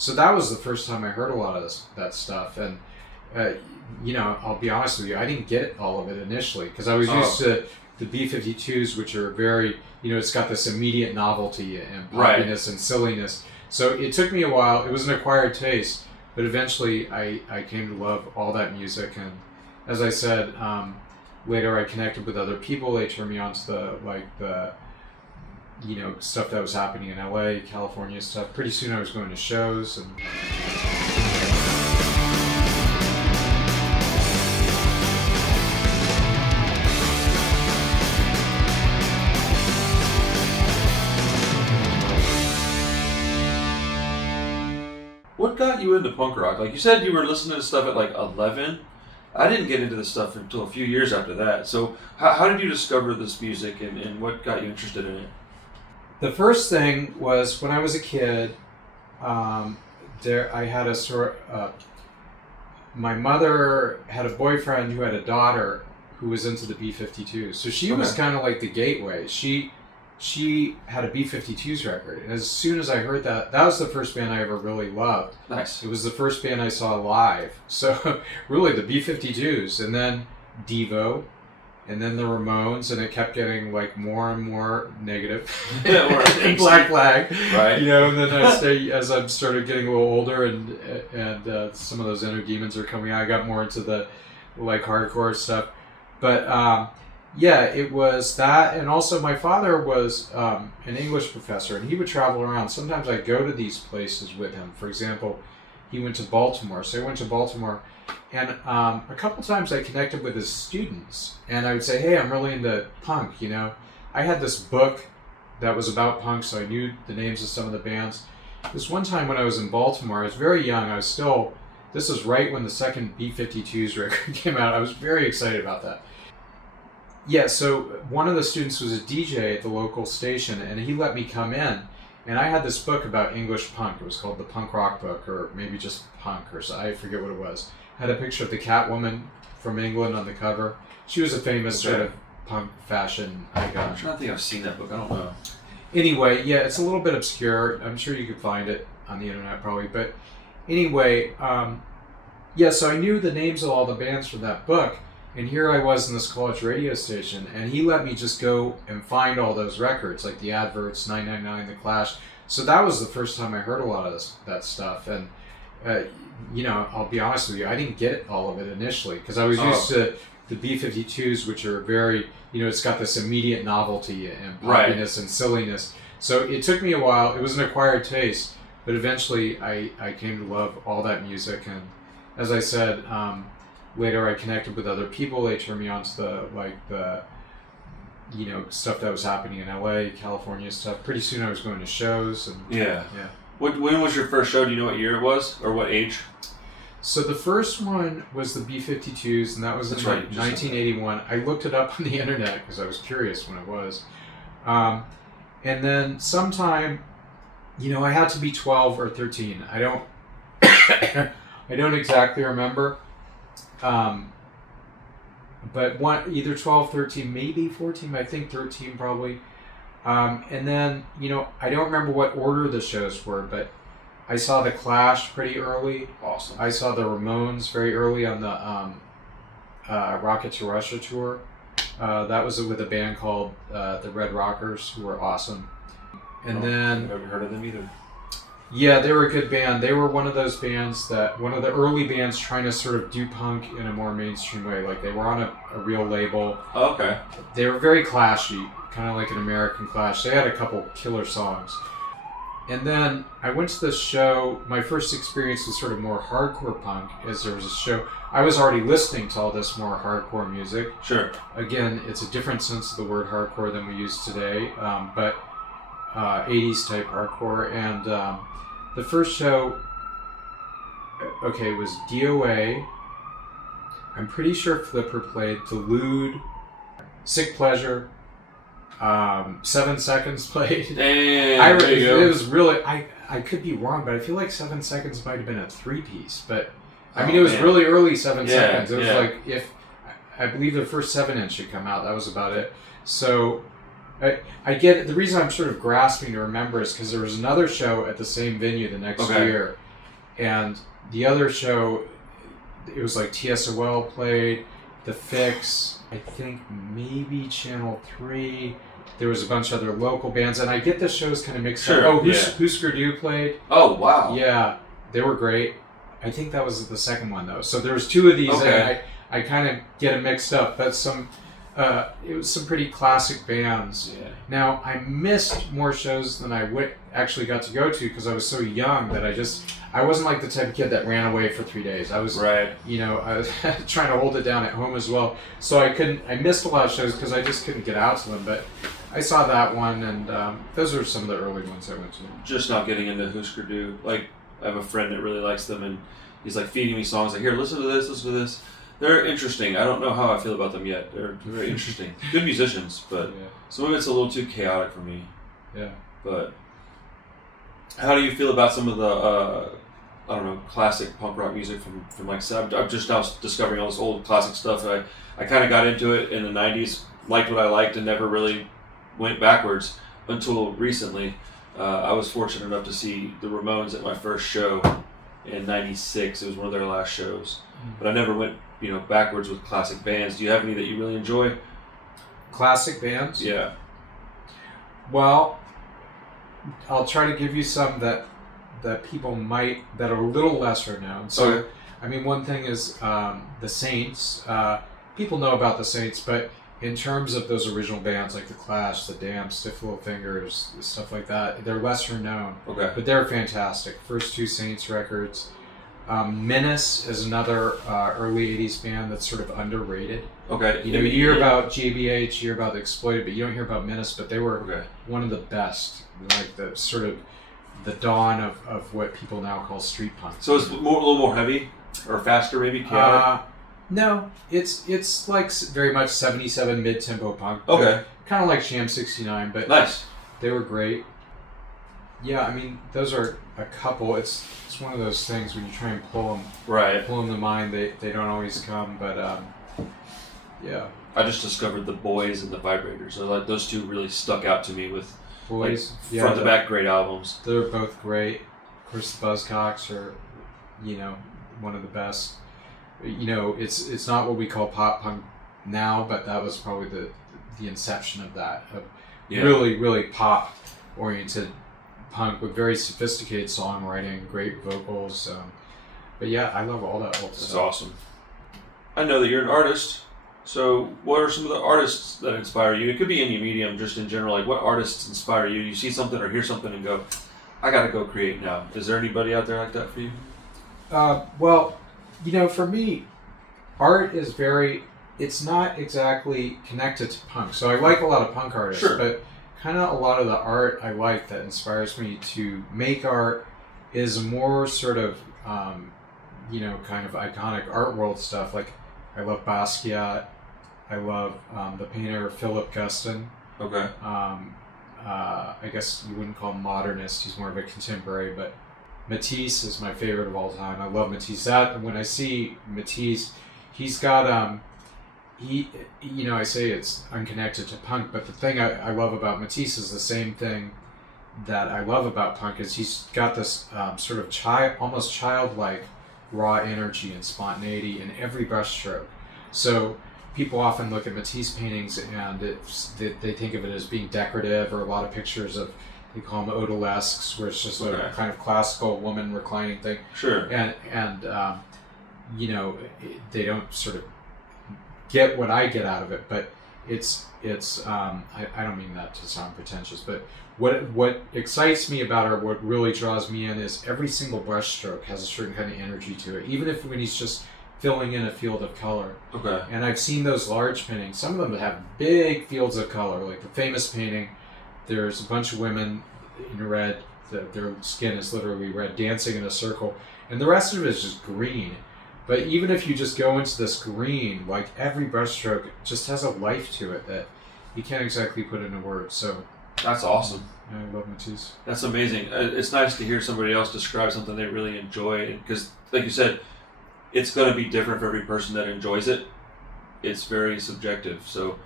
So that was the first time I heard a lot of that stuff. And, I'll be honest with you, I didn't get all of it initially because I was used to the B-52s, which are very, it's got this immediate novelty and poppiness and silliness. So it took me a while. It was an acquired taste, but eventually I came to love all that music. And as I said, later I connected with other people. They turned me on to the stuff that was happening in LA, California stuff. Pretty soon I was going to shows and. What got you into punk rock? Like you said, you were listening to stuff at like 11. I didn't get into this stuff until a few years after that. So how did you discover this music and what got you interested in it? The first thing was when I was a kid, I had my mother had a boyfriend who had a daughter who was into the B-52s. So she was kind of like the gateway. She had a B-52s record. And as soon as I heard that was the first band I ever really loved. Nice. It was the first band I saw live. So really the B-52s, and then Devo, and then the Ramones, and it kept getting like more and more negative. And Black Flag. Right. And then as I started getting a little older and some of those inner demons are coming out, I got more into the like hardcore stuff. But it was that, and also my father was an English professor, and he would travel around. Sometimes I'd go to these places with him. For example, he went to Baltimore, so I went to Baltimore, and a couple times I connected with his students, and I would say, hey, I'm really into punk, I had this book that was about punk, so I knew the names of some of the bands. This one time when I was in Baltimore, I was very young, this was right when the second B-52s record came out. I was very excited about that. Yeah, so one of the students was a DJ at the local station, and he let me come in, and I had this book about English punk. It was called the Punk Rock Book, or maybe just Punk, or so, I forget what it was. Had a picture of the Catwoman from England on the cover. She was a famous sort of punk fashion icon. I'm trying to think I've seen that book. I don't know. Anyway, yeah, it's a little bit obscure. I'm sure you could find it on the internet probably, but anyway, so I knew the names of all the bands from that book. And here I was in this college radio station, and he let me just go and find all those records, like the Adverts, 999, The Clash. So that was the first time I heard a lot of that stuff. And, I'll be honest with you, I didn't get all of it initially, because I was used to the B-52s, which are very, it's got this immediate novelty and poppiness and silliness. So it took me a while. It was an acquired taste, but eventually I came to love all that music. And as I said, later I connected with other people. They turned me on to the stuff that was happening in LA, California stuff. Pretty soon I was going to shows. And yeah. When was your first show? Do you know what year it was or what age? So the first one was the B-52s, and that was in 1981. I looked it up on the internet because I was curious when it was. And then sometime, I had to be 12 or 13. I don't exactly remember. But either 12, 13, maybe 14, I think 13 probably. And then, I don't remember what order the shows were, but I saw the Clash pretty early. Awesome. I saw the Ramones very early on the Rocket to Russia tour. That was with a band called the Red Rockers, who were awesome. And then... I've never heard of them either. Yeah, they were a good band. They were one of those bands one of the early bands trying to sort of do punk in a more mainstream way. Like, they were on a real label. Oh, okay. They were very clashy, kind of like an American Clash. They had a couple killer songs. And then I went to this show. My first experience was sort of more hardcore punk, as there was a show. I was already listening to all this more hardcore music. Sure. Again, it's a different sense of the word hardcore than we use today, but 80s type hardcore. And the first show, was DOA. I'm pretty sure Flipper played. Delude, Sick Pleasure, 7 Seconds played. Damn, there you go. It was really, I could be wrong, but I feel like 7 Seconds might have been a 3-piece. But it was really early 7 Seconds. It was like, I believe their first 7-inch had come out. That was about it. So I get it. The reason I'm sort of grasping to remember is because there was another show at the same venue the next year, And the other show, it was like TSOL played, The Fix, I think maybe Channel 3. There was a bunch of other local bands, and I get the shows kind of mixed up. Oh, Husker Du played. Oh, wow. Yeah, they were great. I think that was the second one, though. So there was two of these, and I kind of get it mixed up. But it was some pretty classic bands. Yeah. Now, I missed more shows than I actually got to go to because I was so young that I wasn't like the type of kid that ran away for 3 days. I was, I was trying to hold it down at home as well. So I missed a lot of shows because I just couldn't get out to them. But I saw that one, and those are some of the early ones I went to. Just not getting into Husker Du. Like, I have a friend that really likes them, and he's like feeding me songs like, here, listen to this. They're interesting. I don't know how I feel about them yet. They're very interesting. Good musicians, but some of it's a little too chaotic for me. Yeah. But how do you feel about some of the, classic punk rock music from like, I'm just now discovering all this old classic stuff. I kind of got into it in the 90s, liked what I liked, and never really went backwards until recently. I was fortunate enough to see the Ramones at my first show in 96. It was one of their last shows. But I never went, backwards with classic bands. Do you have any that you really enjoy? Classic bands? Yeah. Well, I'll try to give you some that people that are a little lesser known. So, I mean, one thing is the Saints. People know about the Saints, but in terms of those original bands like The Clash, The Damned, Stiff Little Fingers, stuff like that, they're lesser known. Okay. But they're fantastic. First two Saints records. Menace is another early 80s band that's sort of underrated. Okay. You hear about JBH, you hear about The Exploited, but you don't hear about Menace, but they were one of the best. Like the sort of the dawn of what people now call street punk. So it's a little more heavy or faster, maybe? No, it's like very much 77 mid-tempo punk. Okay. Kind of like Sham 69, but nice. They were great. Yeah, I mean, those are a couple. It's one of those things when you try and pull them to mind, they don't always come, but yeah. I just discovered the Boys and the Vibrators. Like those two really stuck out to me with Boys, front to back great albums. They're both great. Of course, the Buzzcocks are, one of the best. It's not what we call pop punk now, but that was probably the inception of that. Really, really pop oriented punk with very sophisticated songwriting, great vocals. But yeah, I love all that old stuff. That's awesome. I know that you're an artist. So what are some of the artists that inspire you? It could be any medium, just in general. Like, what artists inspire you? You see something or hear something and go, I got to go create now. Is there anybody out there like that for you? Well, for me, art is it's not exactly connected to punk. So I like a lot of punk artists, but kind of a lot of the art I like that inspires me to make art is more sort of, kind of iconic art world stuff. Like, I love Basquiat. I love the painter Philip Guston. Okay. I guess you wouldn't call him modernist. He's more of a contemporary, but Matisse is my favorite of all time. I love Matisse. When I see Matisse, he's got I say it's unconnected to punk, but the thing I love about Matisse is the same thing that I love about punk is he's got this sort of almost childlike raw energy and spontaneity in every brushstroke. So people often look at Matisse paintings and they think of it as being decorative, or a lot of pictures of, they call them odalisques, where it's just a kind of classical woman reclining thing. Sure. And they don't sort of get what I get out of it, but it's I don't mean that to sound pretentious, but what excites me about art, what really draws me in, is every single brushstroke has a certain kind of energy to it, even if when he's just filling in a field of color. Okay. And I've seen those large paintings. Some of them have big fields of color, like the famous painting. There's a bunch of women in red. Their skin is literally red, dancing in a circle, and the rest of it is just green. But even if you just go into this green, like every brushstroke just has a life to it that you can't exactly put into words. So that's awesome. I love Matisse. That's amazing. It's nice to hear somebody else describe something they really enjoy, because, like you said, it's going to be different for every person that enjoys it. It's very subjective. So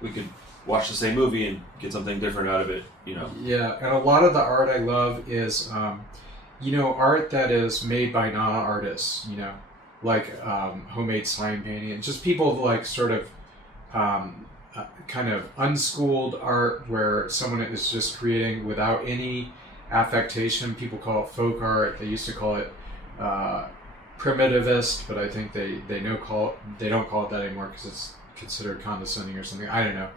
we could watch the same movie and get something different out of it, Yeah, and a lot of the art I love is, art that is made by non-artists, like homemade sign painting, and just people like sort of kind of unschooled art where someone is just creating without any affectation. People call it folk art. They used to call it primitivist, but I think they don't call it that anymore because it's considered condescending or something. I don't know.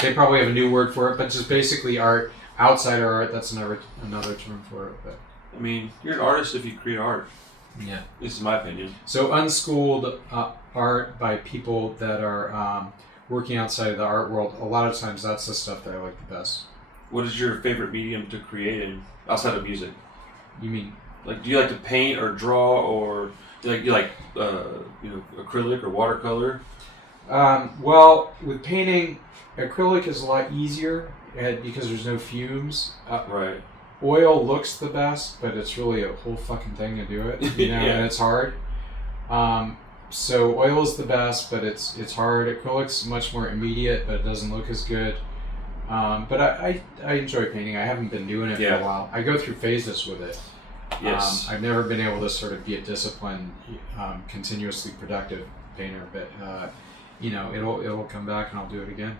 They probably have a new word for it, but just basically art, outsider art. That's another term for it. But I mean, you're an artist if you create art. Yeah, this is my opinion. So unschooled art by people that are working outside of the art world. A lot of times, that's the stuff that I like the best. What is your favorite medium to create in outside of music? You mean like, do you like to paint or draw, or you like acrylic or watercolor? Well, with painting, acrylic is a lot easier because there's no fumes. Right. Oil looks the best, but it's really a whole fucking thing to do it, Yeah. And it's hard. So oil is the best, but it's hard. Acrylic's much more immediate, but it doesn't look as good. But I enjoy painting. I haven't been doing it for a while. I go through phases with it. Yes. I've never been able to sort of be a disciplined, continuously productive painter, but it'll come back and I'll do it again.